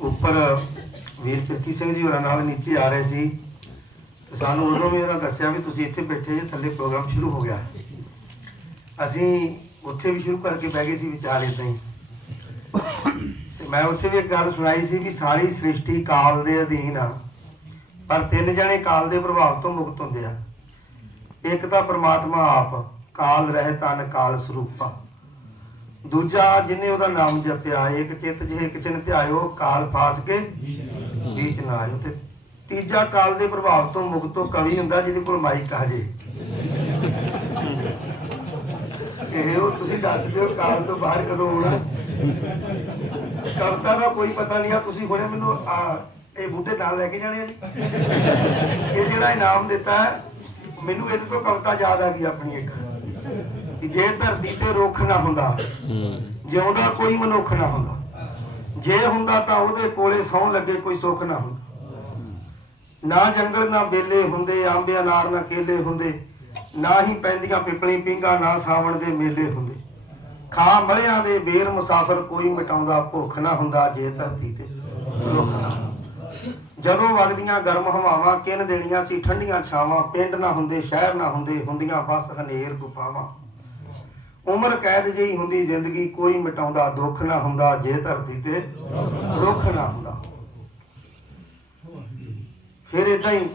ਉੱਪਰ ਵੀਰ ਕਿਰਤੀ ਸਿੰਘ ਜੀ ਹੋਰਾਂ ਨਾਲ ਨੀਚੇ ਆ ਰਹੇ ਸੀ। ਸਾਨੂੰ ਉਦੋਂ ਵੀ ਉਹਨਾਂ ਦੱਸਿਆ ਵੀ ਤੁਸੀਂ ਇੱਥੇ ਬੈਠੇ ਜੇ, ਥੱਲੇ ਪ੍ਰੋਗਰਾਮ ਸ਼ੁਰੂ ਹੋ ਗਿਆ। ਅਸੀਂ ਉੱਥੇ ਵੀ ਸ਼ੁਰੂ ਕਰਕੇ ਬਹਿ ਗਏ ਸੀ ਵਿਚਾਰ ਇਦਾਂ ਹੀ। ਤੇ ਮੈਂ ਉੱਥੇ ਵੀ ਇੱਕ ਗੱਲ ਸੁਣਾਈ ਸੀ ਵੀ ਸਾਰੀ ਸ੍ਰਿਸ਼ਟੀ ਕਾਲ ਦੇ ਅਧੀਨ ਆ। ਪਰ ਤਿੰਨ ਜਣੇ ਕਾਲ ਦੇ ਪ੍ਰਭਾਵ ਤੋਂ ਮੁਕਤ ਹੁੰਦੇ ਆ। ਇੱਕ ਤਾਂ ਪ੍ਰਮਾਤਮਾ ਆਪ, ਕਾਲ ਰਹਿਤ ਅਨ ਕਾਲ ਸਰੂਪਾ। ਦੂਜਾ ਜਿਹਨੇ ਉਹਦਾ ਨਾਮ ਜਪਿਆ ਇੱਕ ਚਿੱਤ ਜਿਹੇ ਇੱਕ ਚਿੰਨ ਧਿਆਇਓ ਕਾਲ ਫਾਸ ਕੇ ਵਿੱਚ ਨਾ ਆਇਓ ਤੇ ਤੀਜਾ ਕਾਲ ਦੇ ਪ੍ਰਭਾਵ ਤੋਂ ਮੁਕਤ ਉਹ ਕਵੀ ਹੁੰਦਾ ਜਿਹਦੇ ਕੋਲ ਮਾਈਕ ਆ ਜੇ। ਇਹ ਉਹ ਤੁਸੀਂ ਦੱਸ ਦਿਓ ਕਾਲ ਤੋਂ ਬਾਹਰ ਕਦੋਂ ਆਉਣਾ। ਕਵਿਤਾ ਦਾ ਕੋਈ ਪਤਾ ਨਹੀਂ ਆ ਤੁਸੀਂ ਹੁਣੇ ਮੈਨੂੰ ਆ ਇਹ ਬੂਟੇ ਨਾਲ ਲੈ ਕੇ ਜਾਣੇ ਆ ਜੀ। ਇਹ ਜਿਹੜਾ ਇਨਾਮ ਦਿੱਤਾ ਮੈਨੂੰ ਇਹਦੇ ਤੋਂ ਕਵਿਤਾ ਯਾਦ ਆ ਗਈ ਆਪਣੀ ਇੱਕ। ਕਿ ਜੇ ਧਰਤੀ ਤੇ ਰੁੱਖ ਨਾ ਹੁੰਦਾ ਜਿਉਂਦਾ ਕੋਈ ਮਨੁੱਖ ਨਾ ਹੁੰਦਾ। ਜੇ ਹੁੰਦਾ ਤਾਂ ਉਹਦੇ ਕੋਲੇ ਸੌਂ ਲੱਗੇ ਕੋਈ ਸੁੱਖ ਨਾ ਹੁੰਦਾ। ਨਾ ਜੰਗਲ ਨਾ ਬੇਲੇ ਹੁੰਦੇ ਆਂਬੇ ਅਨਾਰ ਨਾ ਕੇਲੇ ਹੁੰਦੇ ਨਾ ਹੀ ਪੈਂਦੀਆਂ ਪਿਪਲੀ ਪਿੰਗਾ ਨਾ ਸਾਵਣ ਦੇ ਮੇਲੇ ਹੁੰਦੇ। ਖਾ ਮਲਿਆਂ ਦੇ ਬੇਰ ਮੁਸਾਫਰ ਕੋਈ ਮਿਟਾਉਂਦਾ ਭੁੱਖ ਨਾ ਹੁੰਦਾ ਜੇ ਧਰਤੀ ਤੇ ਰੁੱਖ ਨਾ। ਜਦੋਂ ਵਗਦੀਆਂ ਗਰਮ ਹਵਾਵਾਂ ਕਿਨ ਦੇਣੀਆਂ ਸੀ ਠੰਡੀਆਂ ਛਾਵਾਂ ਪਿੰਡ ਨਾ ਹੁੰਦੇ ਸ਼ਹਿਰ ਨਾ ਹੁੰਦੇ ਹੁੰਦੀਆਂ ਬਸ ਹਨੇਰ ਗੁਫਾਵਾਂ। ਉਮਰ ਕੈਦ ਜਿਹੀ ਹੁੰਦੀ ਜ਼ਿੰਦਗੀ ਕੋਈ ਮਿਟਾਉਂਦਾ, ਦੁੱਖ ਨਾ ਹੁੰਦਾ, ਜੇ ਧਰਤੀ ਤੇ ਰੁੱਖ ਨਾ ਹੁੰਦਾ। ਫਿਰ ਇਦਾਂ ਹੀ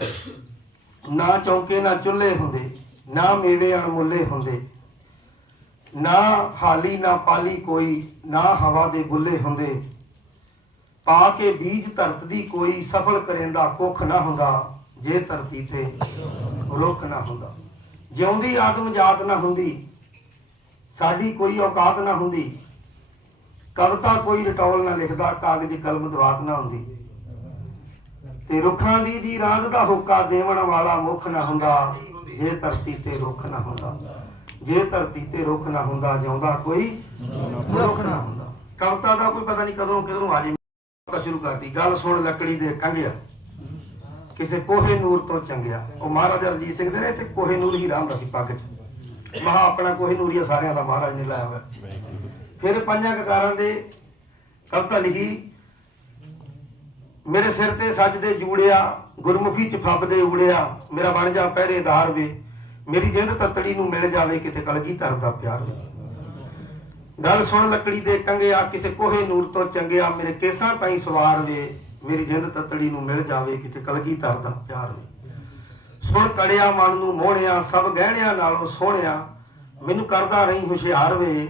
ਨਾ ਚੌਕੇ ਨਾ ਚੁੱਲ੍ਹੇ ਹੁੰਦੇ, ਨਾ ਮੇਵੇ ਅਣਮੁੱਲੇ ਹੁੰਦੇ, ਨਾ ਹਾਲੀ ਨਾ ਪਾਲੀ ਕੋਈ, ਨਾ ਹਵਾ ਦੇ ਬੁੱਲੇ ਹੁੰਦੇ। ਪਾ ਕੇ ਬੀਜ ਧਰਤ ਦੀ ਕੋਈ, ਸਫਲ ਕਰੇਂਦਾ ਕੁੱਖ ਨਾ ਹੁੰਦਾ, ਜੇ ਧਰਤੀ ਤੇ ਰੁੱਖ ਨਾ ਹੁੰਦਾ। ਜਿਉਂਦੀ ਆਦਮ ਜਾਤ ਨਾ ਹੁੰਦੀ ਸਾਡੀ ਕੋਈ ਔਕਾਤ ਨਾ ਹੁੰਦੀ। ਕਵਿਤਾ ਕੋਈ ਰਟੌਲ ਨਾ ਲਿਖਦਾ, ਕਾਗਜ਼ ਕਲਮ ਦਵਾਤ ਨਾ ਹੁੰਦੀ। ਤੇ ਰੁੱਖਾਂ ਦੀ ਜੀ ਰਾਂਦ ਦਾ ਹੋਕਾ ਦੇਵਣ ਵਾਲਾ ਮੁਖ ਨਾ ਹੁੰਦਾ। ਜੇ ਧਰਤੀ ਤੇ ਰੁੱਖ ਨਾ ਹੁੰਦਾ। ਜੇ ਧਰਤੀ ਤੇ ਰੁੱਖ ਨਾ ਹੁੰਦਾ, ਜਿਉਂਦਾ ਕੋਈ ਰੁੱਖ ਨਾ ਹੁੰਦਾ। ਕਵਿਤਾ ਦਾ ਕੋਈ ਪਤਾ ਨਹੀਂ ਕਦੋਂ, ਕਿਧਰੋਂ ਆ ਜੇ ਕਵਿਤਾ ਸ਼ੁਰੂ ਕਰਤੀ। ਗੱਲ ਸੁਣ ਲੱਕੜੀ ਦੇ ਕੰਘਿਆ ਕਿਸੇ ਕੋਹੇ ਨੂਰ ਤੋਂ ਚੰਗਿਆ। ਉਹ ਮਹਾਰਾਜਾ ਰਣਜੀਤ ਸਿੰਘ ਦੇ ਨੇ ਤੇ ਕੋਹੇ ਨੂਰ ਹੀ ਰਾਮ ਸੀ ਪੱਗ 'ਚ। ਮਹਾ ਆਪਣਾ ਕੋਹੇ ਨੂਰੀਆ ਸਾਰਿਆਂ ਦਾ ਮਹਾਰਾਜ ਨੇ ਲਾਇਆ ਹੋਇਆ। ਫਿਰ ਪੰਜਾਂ ਕਕਾਰਾਂ ਦੇ ਕਵਿਤਾ ਲਿਖੀ, ਮੇਰੇ ਸਿਰ ਤੇ ਸੱਜਦੇ ਜੂੜਿਆ, ਗੁਰਮੁਖੀ ਚ ਫੱਬਦੇ ਉੜਿਆ, ਮੇਰਾ ਬਣ ਜਾ ਪਹਿਰੇਦਾਰ ਵੇ, ਮੇਰੀ ਜਿੰਦ ਤਤੜੀ ਨੂੰ ਮਿਲ ਜਾਵੇ ਕਿਤੇ ਕਲਗੀ ਦਾ ਪਿਆਰ ਵੇ। ਗੱਲ ਸੁਣ ਲੱਕੜੀ ਦੇ ਕੰਗਿਆ, ਕਿਸੇ ਕੋਹੇ ਨੂਰ ਤੋਂ ਚੰਗਿਆ, ਮੇਰੇ ਕੇਸਾਂ ਤਾਈਂ ਸਵਾਰ ਵੇ, ਮੇਰੀ ਜਿੰਦ ਤਤੜੀ ਨੂੰ ਮਿਲ ਜਾਵੇ ਕਿਤੇ ਕਲਗੀ ਦਾ ਪਿਆਰ ਵੇ। ਸੁਣ ਕੜਿਆ ਮਨ ਨੂੰ ਮੋਹਣਿਆ, ਸਭ ਗਹਿਣਿਆਂ ਨਾਲੋਂ ਸੋਹਣਿਆ। ਮੈਨੂੰ ਕਰਦਾ ਰਹੀ ਹੁਸ਼ਿਆਰ ਵੇ,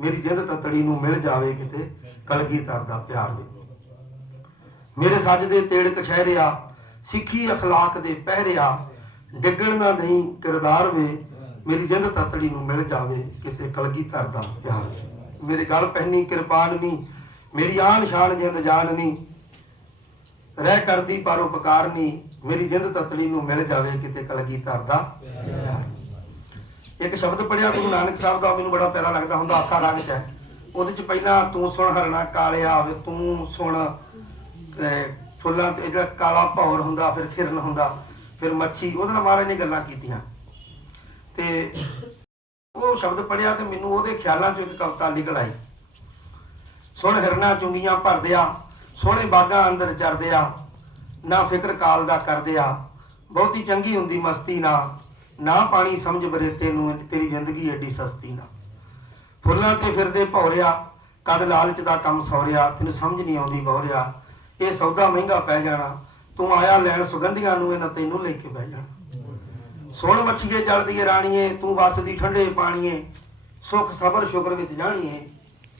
ਮੇਰੀ ਜਿੰਦ ਤਤੜੀ ਨੂੰ ਮਿਲ ਜਾਵੇ ਕਿਤੇ ਕਲਗੀ ਦਾ ਪਿਆਰ ਵੇ। ਮੇਰੇ ਸੱਜ ਦੇ ਤੇੜ ਕਛਹਿਰਿਆ ਸਿੱਖੀ ਅਖਲਾਕ ਦੇ ਪਹਿਰਿਆ, ਡਿੱਗਣ ਨਾ ਨਹੀਂ ਕਿਰਦਾਰ ਵੇ, ਮੇਰੀ ਜਿੰਦ ਤਤੜੀ ਨੂੰ ਮਿਲ ਜਾਵੇ ਕਿਤੇ ਕਲਗੀ ਦਾ ਪਿਆਰ ਵੇ। ਮੇਰੇ ਗਲ ਪਹਿਨੀ ਕਿਰਪਾਨ ਨਹੀਂ ਮੇਰੀ ਆਨ ਸ਼ਾਨ ਜਿੰਦ ਜਾਨ ਨਹੀਂ ਰਹਿ ਕਰਦੀ ਪਰ ਉਪਕਾਰ ਨਹੀਂ ਮੇਰੀ ਜਿੰਦ ਤਤੜੀ ਨੂੰ ਮਿਲ ਜਾਵੇ ਕਿਤੇ ਕਲਗੀ ਦਾ ਇੱਕ ਸ਼ਬਦ ਪੜਿਆ ਗੁਰੂ ਨਾਨਕ ਸਾਹਿਬ ਦਾ, ਮੈਨੂੰ ਬੜਾ ਪਿਆਰਾ ਲੱਗਦਾ ਹੁੰਦਾ, ਆਸਾ ਰਾਗ ਚ ਉਹਦੇ ਚ ਪਹਿਲਾਂ ਤੂੰ ਸੁਣ ਹਰਣਾ ਕਾਲਿਆ ਵੇ, ਤੂੰ ਸੁਣ ਫੁੱਲਾਂ ਤੇ ਜਿਹੜਾ ਕਾਲਾ ਭੌਰ ਹੁੰਦਾ, ਫਿਰ ਖਿਰਨ ਹੁੰਦਾ, ਫਿਰ ਮੱਛੀ, ਉਹਦੇ ਨਾਲ ਮਹਾਰਾਜ ਨੇ ਗੱਲਾਂ ਕੀਤੀਆਂ। ਤੇ ਉਹ ਸ਼ਬਦ ਪੜਿਆ ਤੇ ਮੈਨੂੰ ਉਹਦੇ ਖਿਆਲਾਂ ਚੋਂ ਇੱਕ ਕਵਿਤਾ ਨਿਕਲ ਆਈ। ਸੁਣ ਹਿਰਨਾ ਚੁੰਗੀਆਂ ਭਰਦਿਆ, ਸੋਹਣੇ ਬਾਗਾਂ ਅੰਦਰ ਚਰਦਿਆ ਨਾ ਫਿਕਰ ਕਾਲ ਦਾ ਕਰਦਿਆ ਬਹੁਤੀ ਚੰਗੀ ਹੁੰਦੀ ਮਸਤੀ ਨਾ ਨਾ ਪਾਣੀ ਸਮਝ ਬਰੇਤੇ ਨੂੰ ਤੇਰੀ ਜ਼ਿੰਦਗੀ ਐਡੀ ਸਸਤੀ ਨਾ ਫੁੱਲਾਂ ਤੇ ਫਿਰਦੇ ਭੌਰਿਆ, ਕਦ ਲਾਲਚ ਦਾ ਕੰਮ ਸੌਰਿਆ, ਤੈਨੂੰ ਸਮਝ ਨਹੀਂ ਆਉਂਦੀ ਬੌਰਿਆ, ਇਹ ਸੌਦਾ ਮਹਿੰਗਾ ਪੈ ਜਾਣਾ। ਤੂੰ ਆਇਆ ਲੈਣ ਸੁਗੰਧੀਆਂ ਨੂੰ, ਇਹਨਾਂ ਤੈਨੂੰ ਲੈ ਕੇ ਬਹਿ ਜਾਣਾ। ਸੁਣ ਮੱਛੀਏ ਜਲਦੀ ਰਾਣੀਏ, ਤੂੰ ਵਸਦੀ ਠੰਡੇ ਪਾਣੀਏ, ਸੁਖ ਸਬਰ ਸ਼ੁਕਰ ਵਿੱਚ ਜਾਣੀਏ।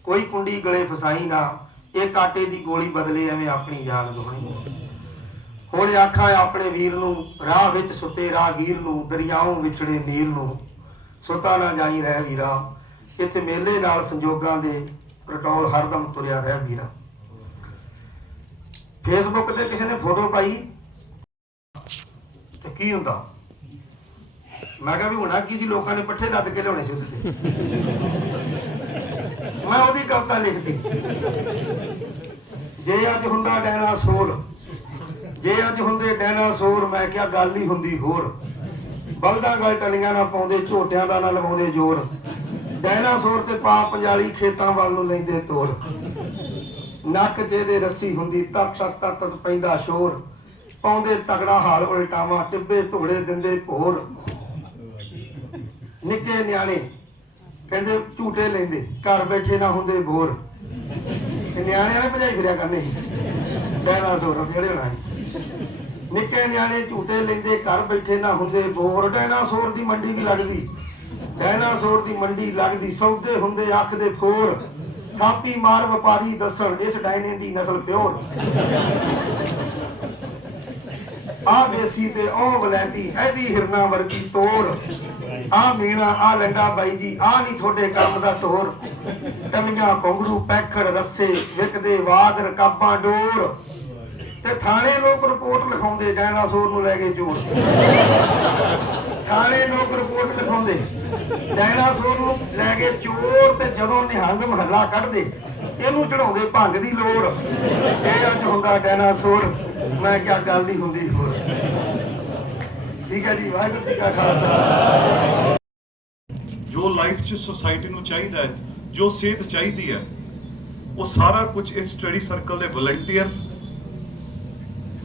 ਕੋਈ ਕੁੰਡੀ ਗਲੇ ਫਸਾਈ ਨਾ, ਇਹ ਕਾਟੇ ਦੀ ਗੋਲੀ ਬਦਲੇ ਐਵੇਂ ਆਪਣੀ ਜਾਨ ਗਵਾਈ ਹੁਣ ਆਖਾਂ ਆਪਣੇ ਵੀਰ ਨੂੰ ਰਾਹ ਵਿੱਚ ਸੁੱਤੇ ਰਾਹਗੀਰ ਨੂੰ, ਦਰਿਆਓਂ ਵਿਛੜੇ ਨੀਰ ਨੂੰ, ਸੁਤਾ ਨਾ ਜਾਈ ਰਹਿ ਵੀਰਾ, ਇੱਥੇ ਮੇਲੇ ਨਾਲ ਸੰਜੋਗਾਂ ਦੇ ਰਟੌਲ ਹਰਦਮ ਤੁਰਿਆ ਰਹਿ ਵੀਰਾ। ਫੇਸਬੁੱਕ ਤੇ ਕਿਸੇ ਨੇ ਫੋਟੋ ਪਾਈ? ਤੇ ਕੀ ਹੁੰਦਾ? ਮੈਂ ਕਿਹਾ ਵੀ ਹੁਣਾ ਕੀ ਸੀ, ਲੋਕਾਂ ਨੇ ਪੱਠੇ ਲੱਦ ਕੇ ਲਿਆਉਣੇ ਸੀ ਉਹਦੇ ਮੈਂ ਉਹਦੀ ਕਵਿਤਾ ਲਿਖਦੀ ਜੇ ਅੱਜ ਹੁੰਦਾ ਡਾਇਨਾਸੌਰ ਜੇ ਅੱਜ ਹੁੰਦੇ ਡਾਇਨਾਸੌਰ, ਮੈਂ ਕਿਹਾ ਗੱਲ ਹੀ ਹੁੰਦੀ ਹੋਰ। ਬਲਦਾਂ ਗਲ ਟਲੀਆਂ ਨਾ ਪਾਉਂਦੇ, ਝੋਟਿਆਂ ਦਾ ਨਾ ਲਵਾਉਂਦੇ ਜ਼ੋਰ। ਡਾਇਨਾਸੌਰ ਤੇ ਪਾ ਪੰਜਾਲੀ ਖੇਤਾਂ ਵੱਲ ਨੂੰ ਲੈਂਦੇ ਤੋਰ। ਨੱਕ ਜਿਹਦੇ ਰੱਸੀ ਹੁੰਦੀ ਤੱਕ ਤੱਕ ਤੱਕ ਪੈਂਦਾ ਸ਼ੋਰ। ਪਾਉਂਦੇ ਤਗੜਾ ਹਾਲ ਉਲਟਾਵਾ, ਟਿੱਬੇ ਧੋੜੇ ਦਿੰਦੇ ਭੋਰ। ਨਿੱਕੇ ਨਿਆਣੇ ਕਹਿੰਦੇ ਝੂਟੇ ਲੈਂਦੇ, ਘਰ ਬੈਠੇ ਨਾ ਹੁੰਦੇ ਬੋਰ। ਨਿਆਣਿਆਂ ਨੇ ਭਜਾਈ ਫਿਰਿਆ ਕਰਨੇ ਡਾਇਨਾਸੌਰ ਜਿਹੜੇ ਹੋਣਾ ਸੀ। ਨਿੱਕੇ ਨਿਆਣੇ ਝੂਟੇ ਲੈਂਦੇ, ਘਰ ਬੈਠੇ ਨਾ ਹੁੰਦੇ, ਬੋਰ ਡਾਇਨਾਸੌਰ ਦੀ ਮੰਡੀ ਵੀ ਲੱਗਦੀ। ਡਾਇਨਾਸੌਰ ਦੀ ਮੰਡੀ ਲੱਗਦੀ, ਸੌਦੇ ਹੁੰਦੇ ਅੱਖ ਦੇ ਫੋਰ। ਥਾਪੀ ਮਾਰ ਵਪਾਰੀ ਦੱਸਣ, ਇਸ ਡਾਇਨੇ ਦੀ ਨਸਲ ਪਿਓਰ। ਆ ਦੇਸੀ ਤੇ ਉਹ ਵਲੈਤੀ ਇਹਦੀ ਹਿਰਨਾ ਵਰਗੀ ਤੋਰ। ਆ ਮੀਣਾ, ਆ ਲੰਡਾ ਬਾਈ ਜੀ, ਆ ਨਹੀਂ ਤੁਹਾਡੇ ਕੰਮ ਦਾ ਤੋਰ ਕਮੀਆਂ ਪੰਗਰੂ ਪੈਖੜ, ਰੱਸੇ, ਵਿਕਦੇ ਵਾਦ, ਰਕਾਬਾਂ ਡੋਰ। ਤੇ ਥਾਣੇ ਲੋਕ ਰਿਪੋਰਟ ਲਿਖਾਉਂਦੇ ਡਾਇਨਾਸੌਰ ਨੂੰ ਲੈ ਕੇ ਚੋਰ ਥਾਣੇ ਲੋਕ ਰਿਪੋਰਟ ਲਿਖਾਉਂਦੇ ਡਾਇਨਾਸੌਰ ਨੂੰ ਲੈ ਕੇ ਚੋਰ ਤੇ ਜਦੋਂ ਨਿਹੰਗ ਮਹੱਲਾ ਕੱਢਦੇ, ਇਹਨੂੰ ਚੜਾਉਂਦੇ ਭੰਗ ਦੀ ਲੋੜ। ਇਹ ਅੱਜ ਹੁੰਦਾ ਡਾਇਨਾਸੌਰ ਮੈਂ ਕਿਹਾ, ਗੱਲ ਨਹੀਂ ਹੁੰਦੀ ਹੋਰ। ਠੀਕ ਹੈ ਜੀ, ਵਾਹਿਗੁਰੂ ਜੀ ਕਾ ਖਾਲਸਾ। ਜੋ ਲਾਈਫ 'ਚ ਸੁਸਾਇਟੀ ਨੂੰ ਚਾਹੀਦਾ ਹੈ, ਜੋ ਸਿਹਤ ਚਾਹੀਦੀ ਹੈ, ਉਹ ਸਾਰਾ ਕੁਝ ਇਸ ਸਟੱਡੀ ਸਰਕਲ ਦੇ ਵਲੰਟੀਅਰ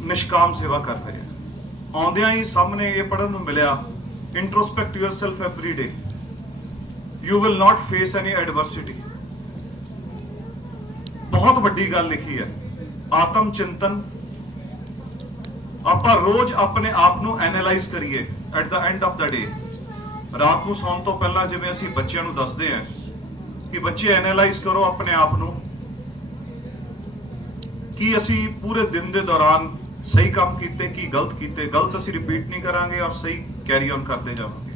ਨਿਸ਼ਕਾਮ ਸੇਵਾ ਕਰ ਰਹੇ ਆ। ਆਉਂਦਿਆਂ ਹੀ ਸਾਹਮਣੇ ਇਹ ਪੜਨ ਨੂੰ ਮਿਲਿਆ introspect yourself every day you will not face any adversity ਬਹੁਤ ਵੱਡੀ ਗੱਲ ਲਿਖੀ ਹੈ। ਆਤਮ ਚਿੰਤਨ। ਆਪਾਂ ਰੋਜ਼ ਆਪਣੇ ਆਪ ਨੂੰ ਐਨਾਲਾਈਜ਼ ਕਰੀਏ at the end of the day ਰਾਤ ਨੂੰ ਸੌਣ ਤੋਂ ਪਹਿਲਾਂ ਜਿਵੇਂ ਅਸੀਂ ਬੱਚਿਆਂ ਨੂੰ ਦੱਸਦੇ ਹਾਂ ਕਿ ਬੱਚੇ ਐਨਾਲਾਈਜ਼ ਕਰੋ ਆਪਣੇ ਆਪ ਨੂੰ। ਕੀ ਅਸੀਂ ਪੂਰੇ ਦਿਨ ਦੇ ਦੌਰਾਨ ਸਹੀ ਕੰਮ ਕੀਤੇ, ਕੀ ਗਲਤ ਕੀਤੇ, ਗਲਤ ਅਸੀਂ ਰਿਪੀਟ ਨਹੀਂ ਕਰਾਂਗੇ ਔਰ ਸਹੀ ਕੈਰੀ ਔਨ ਕਰਦੇ ਜਾਵਾਂਗੇ।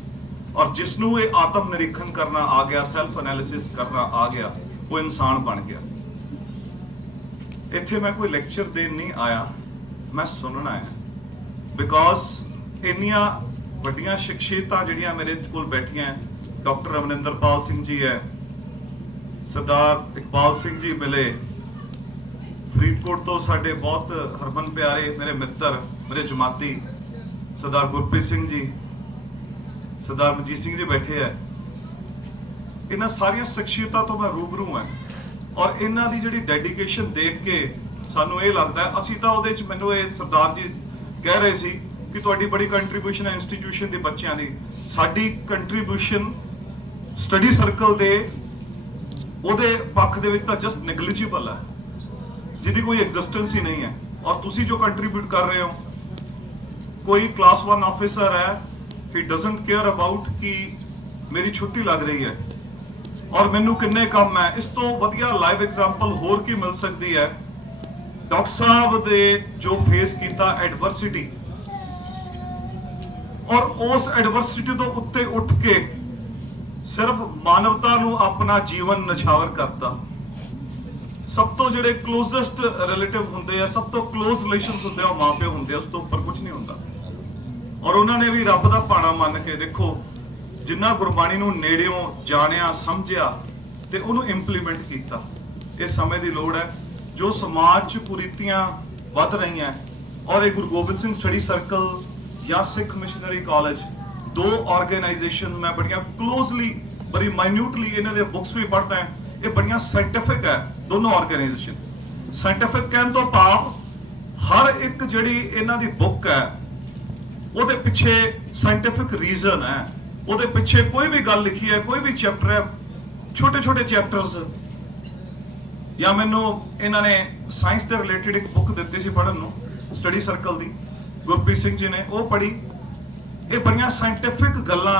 ਔਰ ਜਿਸ ਨੂੰ ਇਹ ਆਤਮ ਨਿਰੀਖਣ ਕਰਨਾ ਆ ਗਿਆ ਸੈਲਫ ਐਨਾਲਿਸਿਸ ਕਰਨਾ ਆ ਗਿਆ, ਉਹ ਇਨਸਾਨ ਬਣ ਗਿਆ। ਇੱਥੇ ਮੈਂ ਕੋਈ ਲੈਕਚਰ ਦੇਣ ਨਹੀਂ ਆਇਆ, ਮੈਂ ਸੁਣਨਾ ਹੈ ਬਿਕੋਜ਼ ਇੰਨੀਆਂ ਵੱਡੀਆਂ ਸ਼ਖਸੀਅਤਾਂ ਜਿਹੜੀਆਂ ਮੇਰੇ ਕੋਲ ਬੈਠੀਆਂ ਡਾਕਟਰ ਅਮਰਿੰਦਰਪਾਲ ਸਿੰਘ ਜੀ ਹੈ ਸਰਦਾਰ ਇਕਬਾਲ ਸਿੰਘ ਜੀ ਮਿਲੇ ਫਰੀਦਕੋਟ ਤੋਂ ਸਾਡੇ ਬਹੁਤ ਹਰਮਨ ਪਿਆਰੇ ਮੇਰੇ ਮਿੱਤਰ, ਮੇਰੇ ਜਮਾਤੀ, ਸਰਦਾਰ ਗੁਰਪ੍ਰੀਤ ਸਿੰਘ ਜੀ, ਸਰਦਾਰ ਮਨਜੀਤ ਸਿੰਘ ਜੀ ਬੈਠੇ ਹੈ ਇਹਨਾਂ ਸਾਰੀਆਂ ਸ਼ਖਸੀਅਤਾਂ ਤੋਂ ਮੈਂ ਰੂਬਰੂ ਹਾਂ ਔਰ ਇਹਨਾਂ ਦੀ ਜਿਹੜੀ ਡੈਡੀਕੇਸ਼ਨ ਦੇਖ ਕੇ ਸਾਨੂੰ ਇਹ ਲੱਗਦਾ ਅਸੀਂ ਤਾਂ ਉਹਦੇ ਚ ਮੈਨੂੰ ਇਹ ਸਰਦਾਰ ਜੀ ਕਹਿ ਰਹੇ ਸੀ ਕਿ ਤੁਹਾਡੀ ਬੜੀ ਕੰਟਰੀਬਿਊਸ਼ਨ ਹੈ ਇੰਸਟੀਟਿਊਸ਼ਨ ਦੇ ਬੱਚਿਆਂ ਦੀ। ਸਾਡੀ ਕੰਟਰੀਬਿਊਸ਼ਨ ਸਟੱਡੀ ਸਰਕਲ ਦੇ ਉਹਦੇ ਪੱਖ ਦੇ ਵਿੱਚ ਤਾਂ ਜਸਟ ਨੈਗਲੀਜੀਬਲ ਹੈ। ਜਿਹਦੀ ਕੋਈ ਐਗਜ਼ਿਸਟੈਂਸ ਹੀ ਨਹੀਂ ਹੈ। ਔਰ ਤੁਸੀਂ ਜੋ ਕੰਟਰੀਬਿਊਟ ਕਰ ਰਹੇ ਹੋ, ਕੋਈ ਕਲਾਸ 1 ਆਫੀਸਰ ਹੈ ਹੀ ਡਸਨਟ ਕੇਅਰ ਅਬਾਊਟ ਕਿ ਮੇਰੀ ਛੁੱਟੀ ਲੱਗ ਰਹੀ ਹੈ। ਔਰ ਮੈਨੂੰ ਕਿੰਨੇ ਕੰਮ ਹੈ। ਇਸ ਤੋਂ ਵਧੀਆ ਲਾਈਵ ਐਗਜ਼ਾਮਪਲ ਹੋਰ ਕੀ ਮਿਲ ਸਕਦੀ ਹੈ? ਡਾਕਟਰ ਸਾਹਿਬ ਦੇ ਜੋ ਫੇਸ ਕੀਤਾ ਐਡਵਰਸਿਟੀ ਔਰ ਉਸ ਐਡਵਰਸਿਟੀ ਤੋਂ ਉੱਤੇ ਉੱਠ ਕੇ ਸਿਰਫ ਮਾਨਵਤਾ ਨੂੰ ਆਪਣਾ ਜੀਵਨ ਨਿਛਾਵਰ ਕਰਤਾ। ਸਭ ਤੋਂ ਜਿਹੜੇ ਕਲੋਜ਼ੈਸਟ ਰਿਲੇਟਿਵ ਹੁੰਦੇ ਆ, ਸਭ ਤੋਂ ক্লোਜ਼ ਰਿਲੇਸ਼ਨਸ ਹੁੰਦੇ ਆ, ਉਹ ਮਾਪੇ ਹੁੰਦੇ ਆ, ਉਸ ਤੋਂ ਉੱਪਰ ਕੁਝ ਨਹੀਂ ਹੁੰਦਾ। ਔਰ ਉਹਨਾਂ ਨੇ ਵੀ ਰੱਬ ਦਾ ਭਾਣਾ ਮੰਨ ਕੇ ਦੇਖੋ, ਜਿੰਨਾ ਗੁਰਬਾਣੀ ਨੂੰ ਨੇੜਿਓਂ ਜਾਣਿਆ, ਸਮਝਿਆ ਤੇ ਉਹਨੂੰ ਇੰਪਲੀਮੈਂਟ ਕੀਤਾ। ਇਹ ਸਮੇਂ ਦੀ ਲੋੜ ਹੈ, ਜੋ ਸਮਾਜ 'ਚ ਕੁਰੀਤੀਆਂ ਵੱਧ ਰਹੀਆਂ ਔਰ ਇਹ ਗੁਰੂ ਗੋਬਿੰਦ ਸਿੰਘ ਸਟੱਡੀ ਸਰਕਲ ਜਾਂ ਸਿੱਖ ਮਿਸ਼ਨਰੀ ਕਾਲਜ ਦੋ ਆਰਗੇਨਾਈਜੇਸ਼ਨ ਮੈਂ ਬੜੀਆਂ ਕਲੋਜ਼ਲੀ ਬੜੀ ਮਾਈਨਿਊਟਲੀ ਇਹਨਾਂ ਦੇ ਬੁੱਕਸ ਵੀ ਪੜ੍ਹਦਾ ਹਾਂ, ਇਹ ਬੜੀਆਂ ਸਾਇੰਟਿਫਿਕ ਹੈ। ਦੋਨੋਂ ਆਰਗੇਨਾਈਜੇਸ਼ਨ ਸਾਇੰਟਿਫਿਕ ਕਹਿਣ ਤੋਂ ਭਾਵ ਹਰ ਇੱਕ ਜਿਹੜੀ ਇਹਨਾਂ ਦੀ ਬੁੱਕ ਹੈ, ਉਹਦੇ ਪਿੱਛੇ ਸਾਇੰਟਿਫਿਕ ਰੀਜ਼ਨ ਹੈ। ਉਹਦੇ ਪਿੱਛੇ ਕੋਈ ਵੀ ਗੱਲ ਲਿਖੀ ਹੈ, ਕੋਈ ਵੀ ਚੈਪਟਰ ਹੈ ਛੋਟੇ ਛੋਟੇ ਚੈਪਟਰਸ ਜਾਂ ਮੈਨੂੰ ਇਹਨਾਂ ਨੇ ਸਾਇੰਸ ਦੇ ਰਿਲੇਟਡ ਇੱਕ ਬੁੱਕ ਦਿੱਤੀ ਸੀ ਪੜ੍ਹਨ ਨੂੰ ਸਟੱਡੀ ਸਰਕਲ ਦੀ, ਗੁਰਪ੍ਰੀਤ ਸਿੰਘ ਜੀ ਨੇ, ਉਹ ਪੜ੍ਹੀ। ਇਹ ਬੜੀਆਂ ਸਾਇੰਟਿਫਿਕ ਗੱਲਾਂ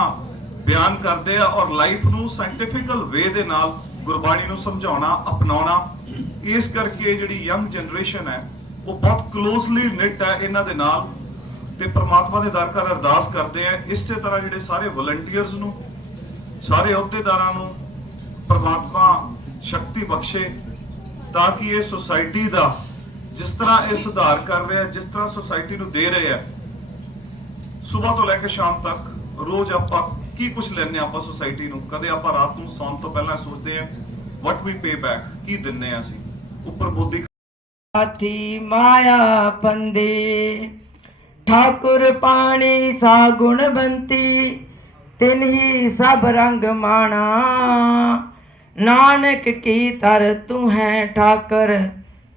ਬਿਆਨ ਕਰਦੇ ਆ ਔਰ ਲਾਈਫ ਨੂੰ ਸਾਇੰਟਿਫਿਕਲ ਵੇ ਦੇ ਨਾਲ ਗੁਰਬਾਣੀ ਨੂੰ ਸਮਝਾਉਣਾ, ਅਪਣਾਉਣਾ, ਇਸ ਕਰਕੇ ਜਿਹੜੀ ਯੰਗ ਜਨਰੇਸ਼ਨ ਹੈ, ਉਹ ਬਹੁਤ ਕਲੋਜ਼ਲੀ ਨਿਟ ਹੈ ਇਹਨਾਂ ਦੇ ਨਾਲ ਤੇ ਪ੍ਰਮਾਤਮਾ ਦੇ ਦਰ ਕਰ ਅਰਦਾਸ ਕਰਦੇ ਆ। ਇਸੇ ਤਰ੍ਹਾਂ ਜਿਹੜੇ ਸਾਰੇ ਵਲੰਟੀਅਰਸ ਨੂੰ, ਸਾਰੇ ਅਹੁਦੇਦਾਰਾਂ ਨੂੰ ਪ੍ਰਮਾਤਮਾ ਸ਼ਕਤੀ ਬਖਸ਼ੇ ਤਾਂ ਕਿ ਇਹ ਸੁਸਾਇਟੀ ਦਾ ਜਿਸ ਤਰ੍ਹਾਂ ਇਹ ਸੁਧਾਰ ਕਰ ਰਿਹਾ, ਜਿਸ ਤਰ੍ਹਾਂ ਸੁਸਾਇਟੀ ਨੂੰ ਦੇ ਰਿਹਾ ਆ ਸਵੇਰ ਤੋਂ ਲੈ ਕੇ ਸ਼ਾਮ ਤੱਕ ਰੋਜ਼ ਆਪਾਂ ਕੀ ਕੁਝ ਲੈਣੇ ਆਪਾਂ ਸੋਸਾਇਟੀ ਨੂੰ? ਕਦੇ ਆਪਾਂ ਰਾਤ ਨੂੰ ਸੌਣ ਤੋਂ ਪਹਿਲਾਂ ਸੋਚਦੇ ਆ ਵਾਟ ਵੀ ਪੇ ਬੈਕ ਕੀ ਦਿੰਨੇ ਆ ਅਸੀਂ? ਉੱਪਰ ਬੋਧੀ ਹਾਥੀ ਮਾਇਆ ਪੰਦੇ ਠਾਕੁਰ ਪਾਣੀ ਸਾ ਗੁਣਵੰਤੀ ਤਿਨਹੀ ਸਭ ਰੰਗ ਮਾਣਾ। ਨਾਨਕ ਕੀ ਤਰ ਤੂੰ ਹੈ ਠਾਕਰ,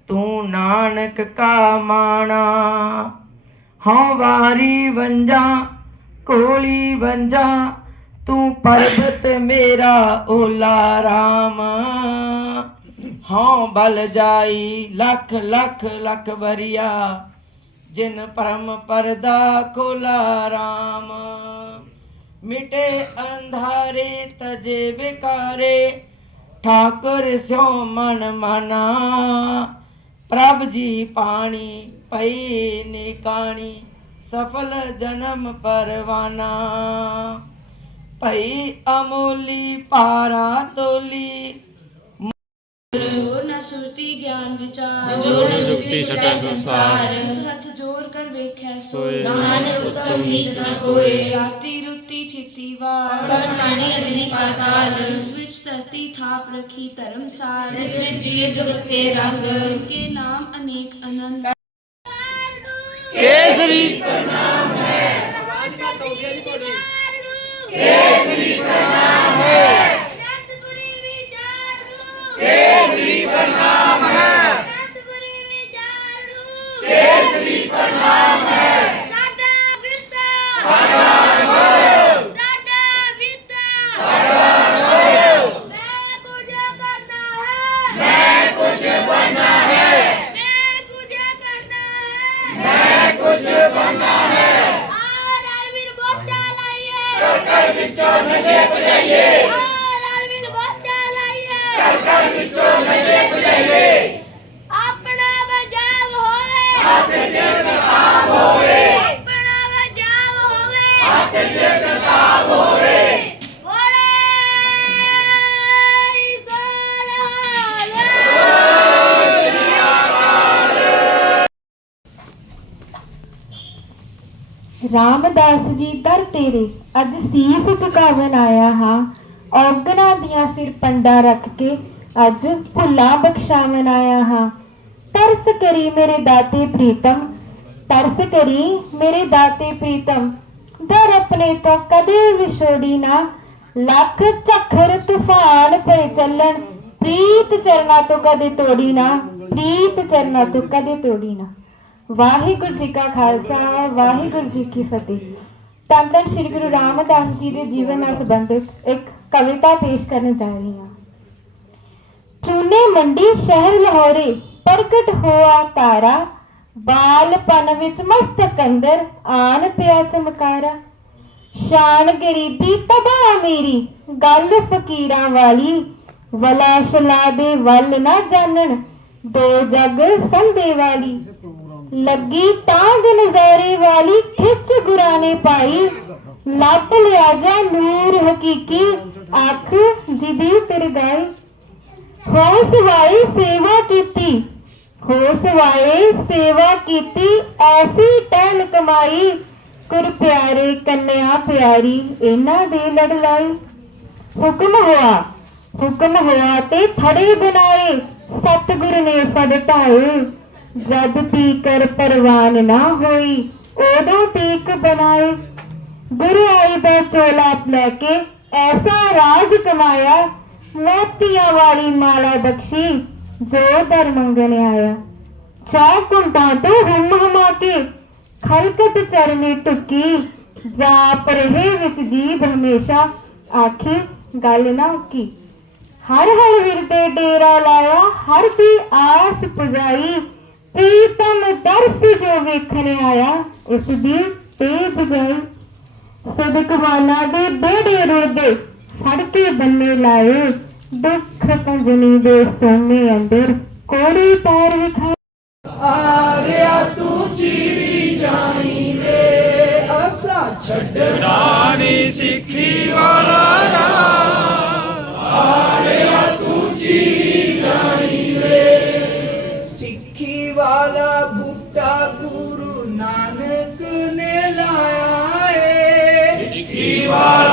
ਤੂੰ ਨਾਨਕ ਕਾ ਮਾਣਾ। ਹਉ ਵਾਰੀ ਵੰਜਾ, ਕੋਲੀ ਵੰਜਾ ਤੂੰ ਪਰਬਤ ਮੇਰਾ ਓਲਾ ਰਾਮ। ਹਉ ਬਲ ਜਾਈ ਲੱਖ ਲੱਖ ਲੱਖ ਵਰਿਆ, ਜਿਨ ਪਰਮ ਪਰਦਾ ਖੋਲਾ ਰਾਮ। ਮਿਟੇ ਅੰਧਾਰੇ ਤਜੇ ਵਿਕਾਰੇ, ਠਾਕੁਰ ਸਿਓ ਮਨ ਮਨਾ। ਪ੍ਰਭ ਜੀ ਪਾਣੀ ਪਈ ਨਿਕਾਣੀ ਸਫਲ ਜਨਮ ਪਰਵਾਨਾ। ਭਈ ਅਮੋਲੀ ਪਾਰਾ ਤੋਲੀ ਜੋਰ ਨਾ ਸੁਰਤੀ ਗਿਆਨ ਵਿਚਾਰ ਜੋ ਨ ਜੁਗਤੀ ਛਟੈ ਸੰਸਾਰ ਜਿਸ ਹੱਥ ਜੋਰ ਕਰ ਵੇਖੈ ਸੋਏ ਸੋਏ ਨਾਨਕ ਉਤਮ ਨੀਚ ਨ ਕੋਏ ਰਾਤੀ ਰੁੱਤੀ ਥਿਤੀ ਵਾਰ ਪਰ ਪਾਣੀ ਅਗਨੀ ਪਾਤਾਲ ਇਸ ਵਿੱਚ ਧਰਤੀ ਥਾਪ ਰਖੀ ਧਰਮਸਾਰ ਜਿਸ ਵਿੱਚ ਜੀਵ ਜਗਤ ਕੇ ਰੰਗ ਕੇ ਨਾਮ ਅਨੇਕ ਅਨੰਤ ਰਤਪੁਰੀ ਵਿਚਾਰੂ ਕੇਸਰੀ ਪ੍ਰਣਾਮ ਹੈ ਰਤਪੁਰੀ ਵਿਚਾਰੂ ਕੇਸਰੀ ਪ੍ਰਣਾਮ ਹੈ ਸਾਡਾ ਵਿਰਤਾ ਸਾਡਾ ਗੌਰਵ ਸਾਡਾ ਵਿਰਤਾ ਸਾਡਾ ਗੌਰਵ ਮੈਂ ਕੁਝ ਕਰਨਾ ਹੈ ਮੈਂ ਕੁਝ ਬਣਨਾ ਹੈ ਮੈਂ ਕੁਝ ਕਰਨਾ ਹੈ ਮੈਂ ਕੁਝ ਬਣਨਾ ਹੈ ਆ ਰਣਵੀਰ ਬੋਚਾ ਲਾਈਏ ਕਰ ਰਾਮਦਾਸ ਜੀ ਦਰ ਤੇਰੇ, ਅੱਜ ਸੀਸ ਝੁਕਾਵਨ ਆਇਆ ਹਾਂ। ਔਗਣਾ ਦੀਆਂ ਸਿਰ ਪੰਡਾ ਰੱਖ ਕੇ ਅੱਜ ਭੁੱਲਾਂ ਬਖਸ਼ਾਵਨ ਆਇਆ ਹਾਂ। ਤਰਸ ਕਰੀ ਮੇਰੇ ਦਾਤੇ ਪ੍ਰੀਤਮ, ਤਰਸ ਕਰੀ ਮੇਰੇ ਦਾਤੇ ਪ੍ਰੀਤਮ। ਦਰ ਆਪਣੇ ਤੋਂ ਕਦੇ ਵਿਛੋੜੀ ਨਾ, ਲੱਖ ਝੱਖਰ ਤੂਫਾਨ ਪਏ ਚੱਲਣ। ਪ੍ਰੀਤ ਚਰਨਾ ਤੋਂ ਕਦੇ ਤੋੜੀ ਨਾ, ਪ੍ਰੀਤ ਚਰਨਾ ਤੋਂ ਕਦੇ ਤੋੜੀ ਨਾ। ਵਾਹਿਗੁਰੂ ਜੀ ਕਾ ਖਾਲਸਾ, ਵਾਹਿਗੁਰੂ ਜੀ ਕੀ ਫਤਿਹ। ਧੰਨ ਧੰਨ ਸ੍ਰੀ ਗੁਰੂ ਰਾਮਦਾਸ ਜੀ ਦੇ ਜੀਵਨ ਨਾਲ ਸੰਬੰਧਿਤ ਇੱਕ ਕਵਿਤਾ ਪੇਸ਼ ਕਰਨ ਜਾ ਰਹੀ ਹਾਂ। ਚੂਨੇ ਮੰਡੀ ਸ਼ਹਿਰ ਲਾਹੌਰੇ, ਪ੍ਰਗਟ ਹੋਆ ਤਾਰਾ। ਬਾਲਪਨ ਵਿੱਚ ਮਸਤਕ ਅੰਦਰ ਆਨ ਪਿਆ ਚਮਕਾਰਾ। ਸ਼ਾਨ ਗਰੀਬੀ ਤਬਾ ਮੇਰੀ, ਗੱਲ ਫਕੀਰਾਂ ਵਾਲੀ। ਵਲਾ ਸ਼ਲਾ ਦੇ ਵੱਲ ਨਾ ਜਾਣਨ, ਦੋ ਜਗ ਸੰਦੇ ਵਾਲੀ। ਲੱਗੀ ਤਾਂਗ ਨਜ਼ਾਰੇ ਵਾਲੀ ਖਿੱਚ ਗੁਰਾਂ ਨੇ ਪਾਈ। ਲੱਭ ਲਿਆ ਜਾ ਨੂਰ ਹਕੀਕੀ ਅੱਖ ਜਿਦੀ ਤੇਰੇ ਗਾਈ ਹੋ ਸੇਵਾ ਕੀਤੀ। ਹੋ ਸਵਾਏ ਸੇਵਾ ਕੀਤੀ, ਐਸੀ ਟਹਿਲ ਕਮਾਈ। ਕੁਰ ਪਿਆਰੇ ਕੰਨਿਆ ਪਿਆਰੀ, ਇਹਨਾਂ ਦੇ ਲੜ ਲਾਈ ਹੁਕਮ ਹੋਇਆ ਹੁਕਮ ਹੋਇਆ ਤੇ ਥੜੇ ਬਣਾਏ। ਸਤਿਗੁਰ ਨੇ ਫੜ ਢਾਏ। ਜਦ ਤੀਕਰ ਪਰਵਾਨ ਨਾ ਹੋਈ, ਉਦੋਂ ਤੀਕ ਬਣਾਏ। ਗੁਰੂ ਆਈ ਦਾ ਚੋਲਾ ਲੈ ਕੇ ਐਸਾ ਰਾਜ ਕਮਾਇਆ, ਮੋਤੀਆਂ ਵਾਲੀ ਮਾਲਾ ਬਖਸ਼ੀ, ਜੋ ਦਰ ਮੰਗਣ ਆਇਆ। ਚਾਹ ਕੁੰਟਾਂ ਤੋਂ ਹਮ ਹਮਾ ਕੇ ਖਲਕਤ ਚਰਨੀ ਟੁੱਕੀ, ਜਾਪ ਰਹੇ ਵਿੱਚ ਜੀਭ ਹਮੇਸ਼ਾ ਆਖੀ, ਗੱਲ ਨਾ ਉਕੀ। ਹਰ ਹਰ ਹਿਰਦੇ ਡੇਰਾ ਲਾਇਆ, ਹਰ ਦੀ ਆਸ ਪੁਜਾਈ ਪ੍ਰੀਤਮ ਦਰਸ ਜੋ ਵੇਖਣ ਆਇਆ, ਉਸ ਦੀ ਤੇ ਬਜਾਈ ਸਦਕਵਾਨਾ ਦੇ ਬੇੜੇ ਰੋਦੇ ਫੜ ਕੇ ਬੰਨੇ ਲਾਏ। ਦੁੱਖ ਪੰਜਨੀ ਦੇ ਸੋਨੇ ਅੰਦਰ ਕੋੜੀ ਪੈਰ ਵਿਖਾ ਆਰਿਆ ਤੂੰ ਚੀਰੀ ਜਾਈ ਰੇ ਅਸਾ ਛੱਡਣਾ ਨੀ ਸਿੱਖੀ ਵਾਲਾ ਸਿੱਖੀ ਸਿੱਖੀ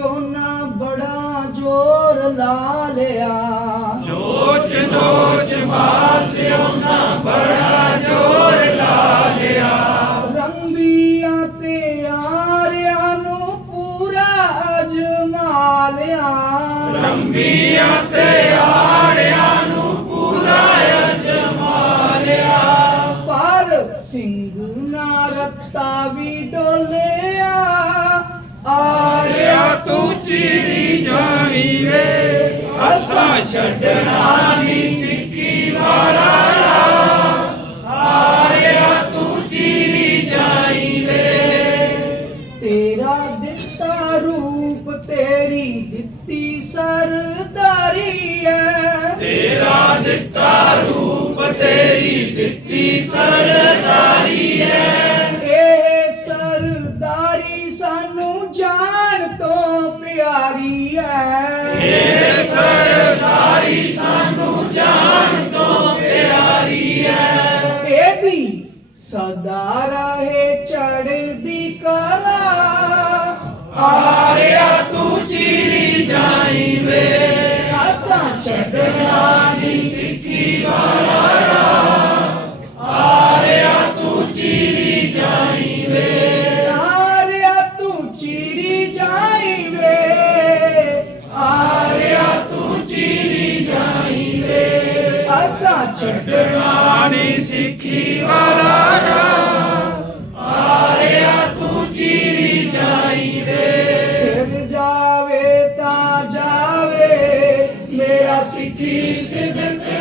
ਉਹਨਾਂ ਬੜਾ ਜ਼ੋਰ ਲਾ ਲਿਆ। ਨੋਚ ਨੋਚ ਮਾਸ ਉਹਨਾਂ ਬੜਾ ਜ਼ੋਰ ਲਾ ਲਿਆ। ਰੰਬੀਆਂ ਤੇ ਯਾਰਿਆਂ ਨੂੰ ਪੂਰਾ ਅਜਮਾ ਲਿਆ। ਰੰਬੀਆਂ ਤੇ ਛੱਡਣਾ ਨਹੀਂ ਸਿੱਖੀ ਵਾਲਾ ਰਾਹ ਆਰਿਆ ਤੂੰ ਚੀਰੀ ਜਾਈ ਵੇ ਤੇਰਾ ਦਿੱਤਾ ਰੂਪ, ਤੇਰੀ ਦਿੱਤੀ ਸਰਦਾਰੀ ਹੈ ਤੇਰਾ ਦਿੱਤਾ ਰੂਪ, ਤੇਰੀ ਦਿੱਤੀ ਸਰਦਾਰੀ ਹੈ ਸਦਾ ਰਹੇ ਚੜ੍ਹਦੀ ਕਲਾ। ਆਰਿਆ ਤੂੰ ਚੀਰੀ ਜਾਈ ਵੇ। ਆਸਾਂ ਛੱਡਣਾ ਨਹੀਂ ਸਿੱਖੀ ਵਾਲਾ ਰਾਹ ਮੇਰਾ ਸਿੱਖੀ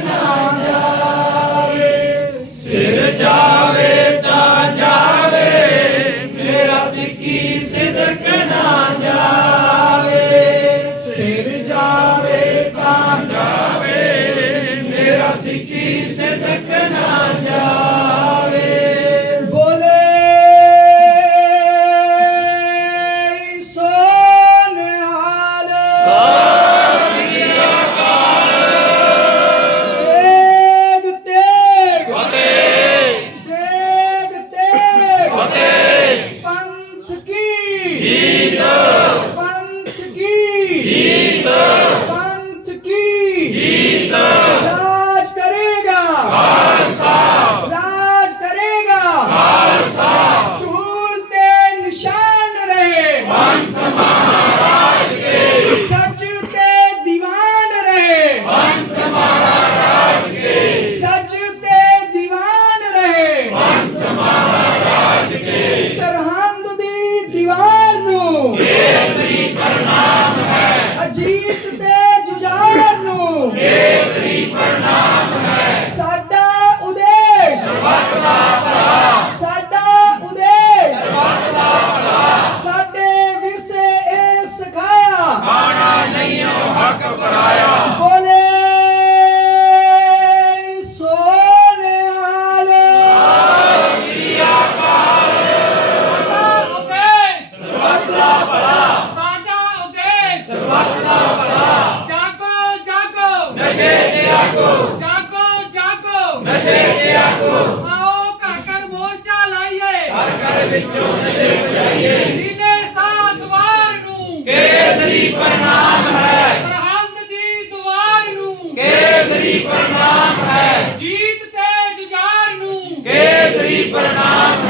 ਜਾਗੋ। ਜਾਗੋ ਨਸ਼ੇ ਤੇ ਆਗੋ। ਆਓ ਘਰ ਘਰ ਮੋਰਚਾ ਲਾਈਏ। ਹਰ ਘਰ ਵਿੱਚੋਂ ਨਸ਼ੇ ਪਜਾਈਏ। ਨੀਲੇ ਸਾਹ ਸਵਾਰ ਨੂੰ। ਕੇਸਰੀ ਪ੍ਰਣਾਮ ਹੈ। ਸਰਹੰਦ ਦੀ ਦੁਆਰ ਨੂੰ। ਕੇਸਰੀ ਪ੍ਰਣਾਮ ਹੈ। ਜੀਤ ਤੇ ਜੁਝਾਰ ਨੂੰ। ਕੇਸਰੀ ਪ੍ਰਣਾਮ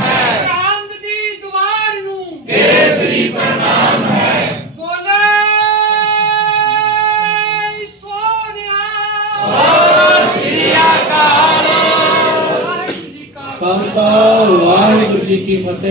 ਅਕਾਲ ਵਾਹਿਗੁਰੂ